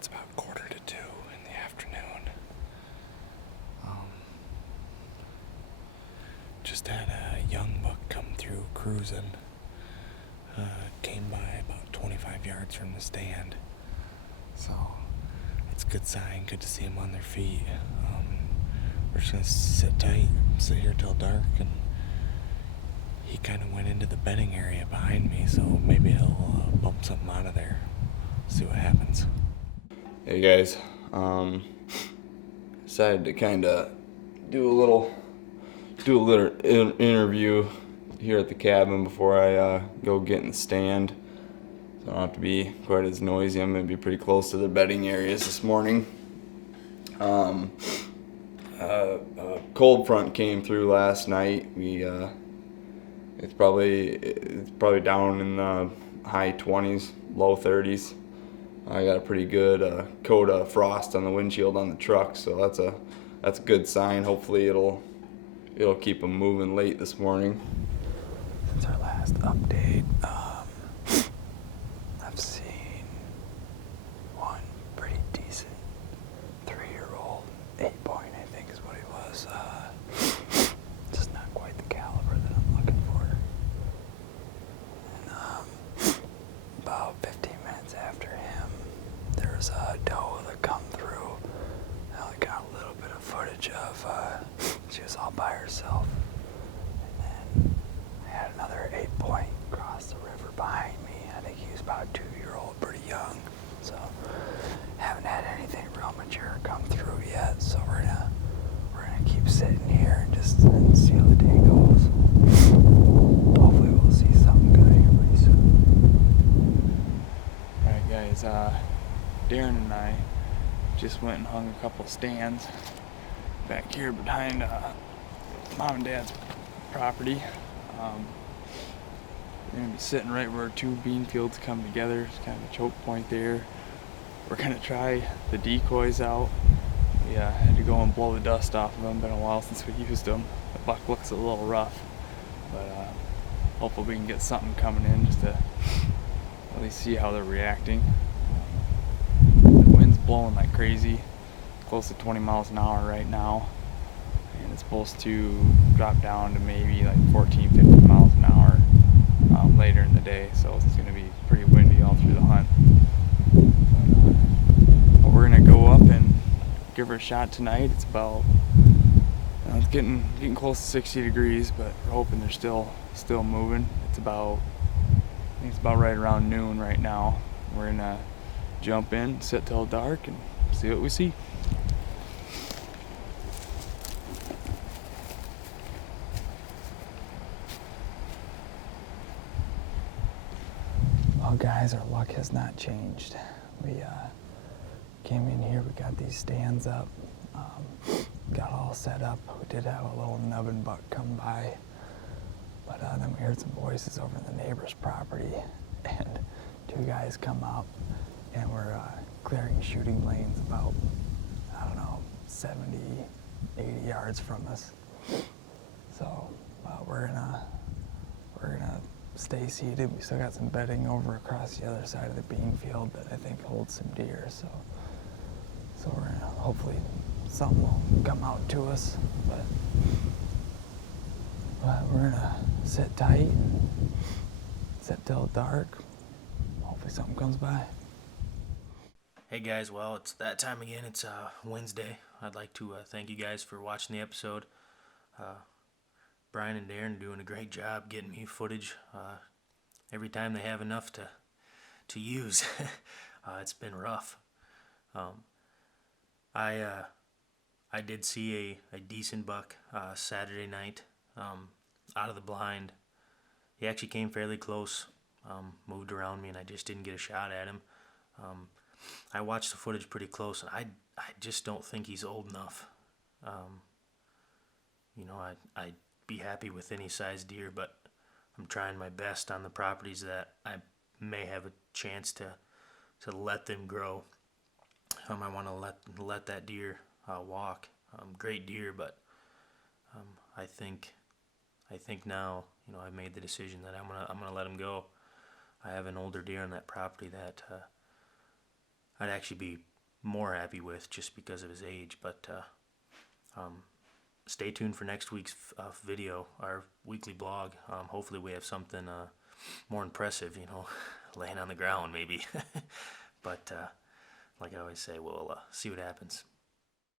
It's about 1:45 in the afternoon. Just had a young buck come through cruising. Came by about 25 yards from the stand. So it's a good sign. Good to see them on their feet. We're just gonna sit tight, sit here till dark, and he kind of went into the bedding area behind me, so maybe he'll bump something out of there. See what happens. Hey guys, decided to kind of do a little interview here at the cabin before I go get in the stand. So I don't have to be quite as noisy. I'm gonna be pretty close to the bedding areas this morning. A cold front came through last night. It's probably down in the high 20s, low 30s. I got a pretty good coat of frost on the windshield on the truck, so that's a good sign. Hopefully it'll keep them moving late this morning. Since our last update, I've seen one pretty decent 3-year-old, 8-point, I think is what he was. Just not quite the caliber that I'm looking for. And about 15 minutes after him, there was a doe that come through. I only got a little bit of footage of. She was all by herself. And then I had another 8-point cross the river behind me. I think he was about a 2-year-old, pretty young. So haven't had anything real mature come through yet. So we're gonna keep sitting here and just see how the day goes. Hopefully we'll see something good here pretty soon. Alright guys, Darren and I just went and hung a couple stands back here behind Mom and Dad's property. We're gonna be sitting right where 2 bean fields come together. It's kind of a choke point there. We're gonna try the decoys out. We had to go and blow the dust off of them. Been a while since we used them. The buck looks a little rough, but hopefully we can get something coming in just to at least see how they're reacting. The wind's blowing like crazy, close to 20 miles an hour right now, and it's supposed to drop down to maybe like 14, 15 miles an hour later in the day, so it's going to be pretty windy all through the hunt. But we're going to go up and give her a shot tonight. It's about, it's getting close to 60 degrees, but we're hoping they're still moving. I think it's about right around noon right now. We're going to jump in, sit till dark, and see what we see. Well guys, our luck has not changed. We came in here, we got these stands up, got all set up. We did have a little nubbin buck come by, but then we heard some voices over in the neighbor's property, and 2 guys come up, and we're clearing shooting lanes about, 70, 80 yards from us. So we're gonna stay seated. We still got some bedding over across the other side of the bean field that I think holds some deer. So we're gonna hopefully something will come out to us, but we're gonna sit tight and sit till dark. Hopefully something comes by. Hey guys, well, it's that time again. It's Wednesday. I'd like to thank you guys for watching the episode. Brian and Darren are doing a great job getting me footage every time they have enough to use. It's been rough. I did see a decent buck Saturday night out of the blind. He actually came fairly close, moved around me, and I just didn't get a shot at him. I watched the footage pretty close, and I just don't think he's old enough. I'd be happy with any size deer, but I'm trying my best on the properties that I may have a chance to let them grow. I want to let that deer walk. Great deer, but I think now I've made the decision that I'm gonna let him go. I have an older deer on that property that I'd actually be more happy with just because of his age. But stay tuned for next week's video, our weekly blog. Hopefully we have something more impressive, laying on the ground maybe. But like I always say, we'll see what happens.